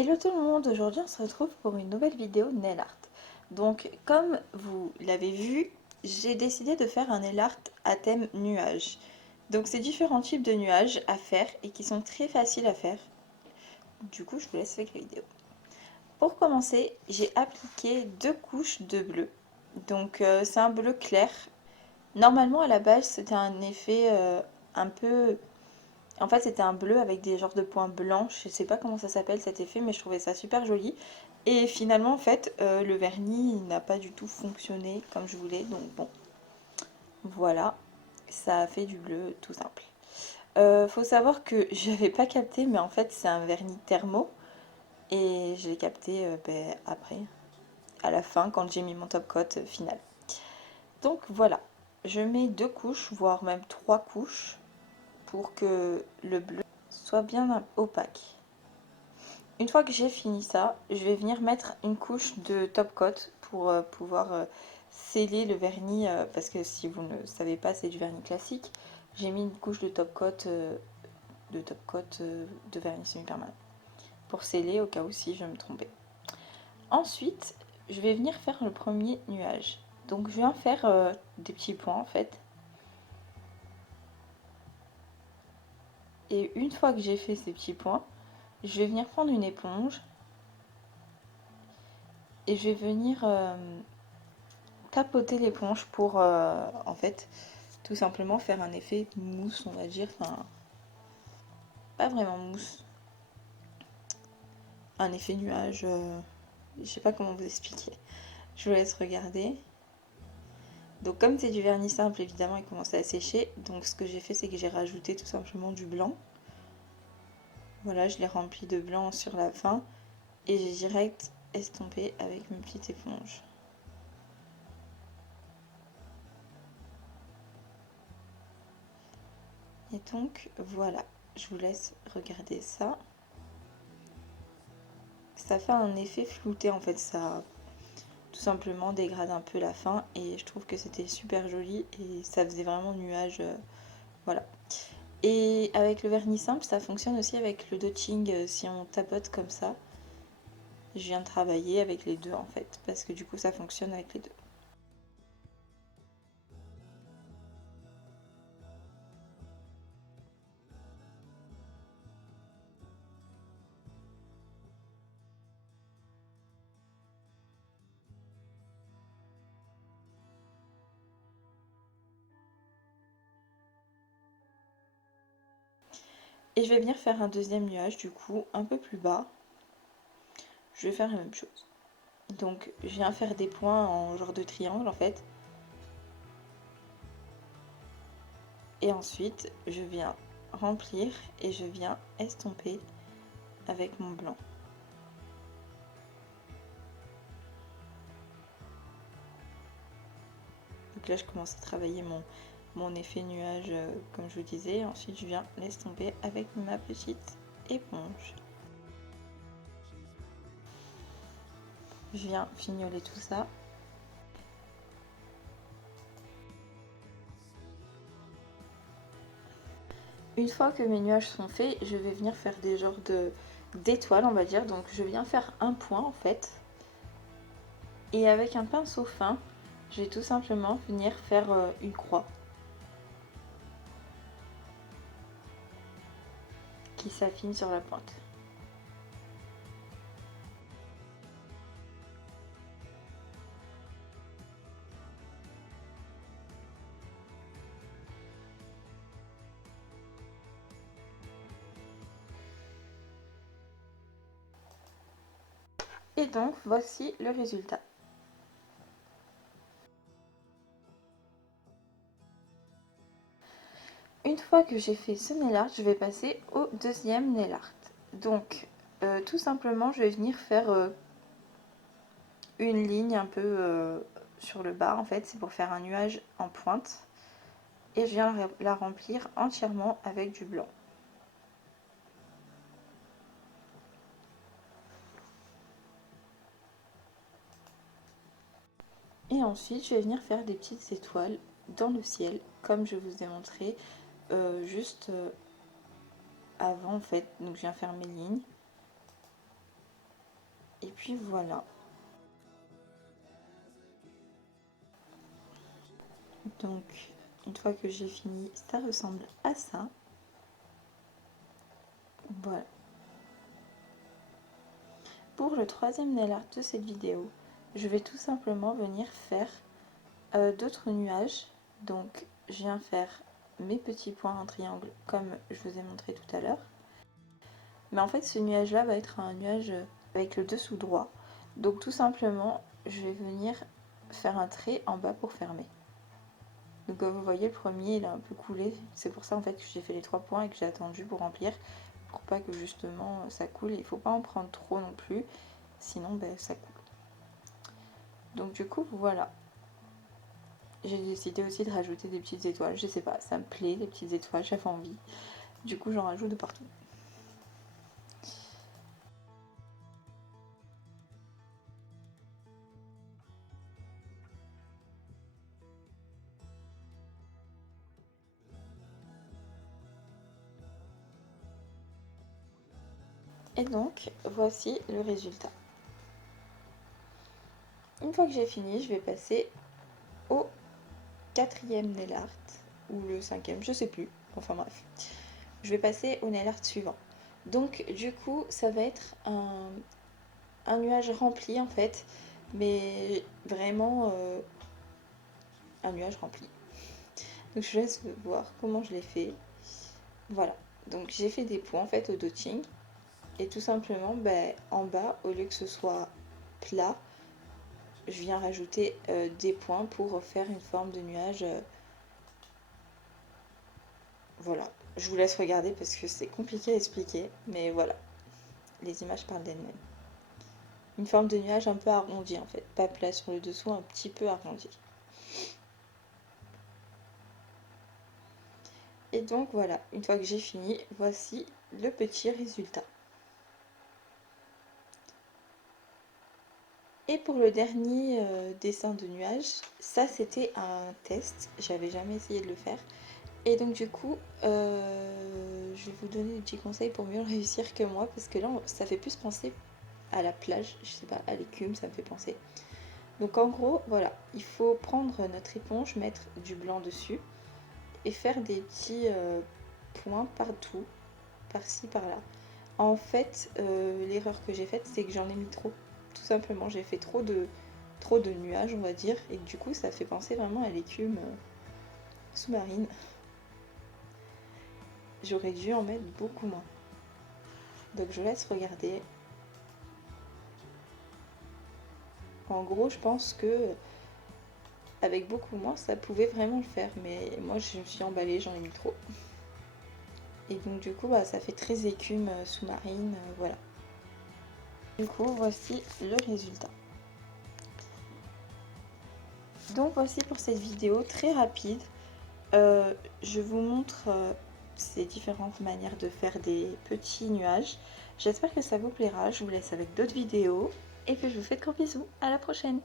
Hello tout le monde, aujourd'hui on se retrouve pour une nouvelle vidéo nail art. Donc comme vous l'avez vu, j'ai décidé de faire un nail art à thème nuage. Donc c'est différents types de nuages à faire et qui sont très faciles à faire. Du coup je vous laisse avec la vidéo. Pour commencer, j'ai appliqué 2 couches de bleu. Donc c'est un bleu clair. Normalement à la base c'était un effet un peu... En fait, c'était un bleu avec des genres de points blancs. Je sais pas comment ça s'appelle cet effet, mais je trouvais ça super joli. Et finalement, en fait, le vernis n'a pas du tout fonctionné comme je voulais. Donc bon, voilà, ça a fait du bleu tout simple. Faut savoir que j'avais pas capté, mais en fait, c'est un vernis thermo. Et je l'ai capté après, à la fin, quand j'ai mis mon top coat final. Donc voilà, je mets 2 couches, voire même 3 couches, pour que le bleu soit bien opaque. Une fois que j'ai fini ça, je vais venir mettre une couche de top coat pour pouvoir sceller le vernis, parce que si vous ne savez pas, c'est du vernis classique. J'ai mis une couche de top coat de vernis semi-permanent pour sceller au cas où si je me trompais. Ensuite, je vais venir faire le premier nuage. Donc je viens faire des petits points en fait. Et une fois que j'ai fait ces petits points, je vais venir prendre une éponge et je vais venir tapoter l'éponge pour en fait tout simplement faire un effet mousse, on va dire, enfin pas vraiment mousse, un effet nuage, je sais pas comment vous expliquer, je vous laisse regarder. Donc comme c'est du vernis simple, évidemment il commence à sécher, donc ce que j'ai fait c'est que j'ai rajouté tout simplement du blanc. Voilà, je l'ai rempli de blanc sur la fin et j'ai direct estompé avec une petite éponge. Et donc voilà, je vous laisse regarder ça. Ça fait un effet flouté en fait, ça tout simplement dégrade un peu la fin et je trouve que c'était super joli et ça faisait vraiment nuage, voilà. Et avec le vernis simple, ça fonctionne aussi avec le dotting, si on tapote comme ça. Je viens de travailler avec les deux en fait, parce que du coup ça fonctionne avec les deux. Et je vais venir faire un deuxième nuage du coup, un peu plus bas. Je vais faire la même chose. Donc je viens faire des points en genre de triangle en fait. Et ensuite je viens remplir et je viens estomper avec mon blanc. Donc là je commence à travailler mon effet nuage comme je vous disais. Ensuite je viens l'estomper avec ma petite éponge. Je viens fignoler tout ça. Une fois que mes nuages sont faits, je vais venir faire des genres d'étoiles on va dire. Donc je viens faire un point en fait. Et avec un pinceau fin, je vais tout simplement venir faire une croix qui s'affine sur la pointe. Et donc voici le résultat. Une fois que j'ai fait ce nail art, je vais passer au deuxième nail art. Donc tout simplement je vais venir faire une ligne un peu sur le bas en fait, c'est pour faire un nuage en pointe. Et je viens la remplir entièrement avec du blanc. Et ensuite je vais venir faire des petites étoiles dans le ciel comme je vous ai montré juste avant en fait. Donc je viens faire mes lignes puis voilà. Donc une fois que j'ai fini, ça ressemble à ça. Voilà. Pour le troisième nail art de cette vidéo, je vais tout simplement venir faire d'autres nuages. Donc je viens faire mes petits points en triangle comme je vous ai montré tout à l'heure. Mais en fait ce nuage là va être un nuage avec le dessous droit. Donc tout simplement je vais venir faire un trait en bas pour fermer. Donc comme vous voyez, le premier il a un peu coulé, c'est pour ça en fait que j'ai fait les 3 points et que j'ai attendu pour remplir, pour pas que justement ça coule. Il faut pas en prendre trop non plus, sinon ben, ça coule. Donc du coup voilà, j'ai décidé aussi de rajouter des petites étoiles, je sais pas, ça me plaît les petites étoiles, j'avais envie, du coup j'en rajoute de partout. Et donc voici le résultat. Une fois que j'ai fini, je vais passer au quatrième nail art, ou le cinquième, je sais plus, enfin bref. Je vais passer au nail art suivant. Donc du coup ça va être un nuage rempli en fait, mais vraiment un nuage rempli. Donc je laisse voir comment je l'ai fait. Voilà, donc j'ai fait des points en fait au dotting, et tout simplement ben, en bas, au lieu que ce soit plat, je viens rajouter des points pour faire une forme de nuage. Voilà, je vous laisse regarder parce que c'est compliqué à expliquer, mais voilà, les images parlent d'elles-mêmes. Une forme de nuage un peu arrondi en fait, pas plat sur le dessous, un petit peu arrondi. Et donc voilà, une fois que j'ai fini, voici le petit résultat. Et pour le dernier dessin de nuage, ça c'était un test, j'avais jamais essayé de le faire. Et donc du coup, je vais vous donner des petits conseils pour mieux le réussir que moi, parce que là, ça fait plus penser à la plage, je sais pas, à l'écume, ça me fait penser. Donc en gros, voilà, il faut prendre notre éponge, mettre du blanc dessus, et faire des petits points partout, par-ci, par-là. En fait, l'erreur que j'ai faite, c'est que j'en ai mis trop. Tout simplement, j'ai fait trop de nuages, on va dire, et du coup, ça fait penser vraiment à l'écume sous-marine. J'aurais dû en mettre beaucoup moins. Donc je laisse regarder. En gros, je pense que avec beaucoup moins, ça pouvait vraiment le faire, mais moi, je me suis emballée, j'en ai mis trop. Et donc du coup, bah, ça fait très écume sous-marine, voilà. Du coup, voici le résultat. Donc voici pour cette vidéo très rapide. Je vous montre ces différentes manières de faire des petits nuages. J'espère que ça vous plaira. Je vous laisse avec d'autres vidéos. Et puis je vous fais de gros bisous. À la prochaine!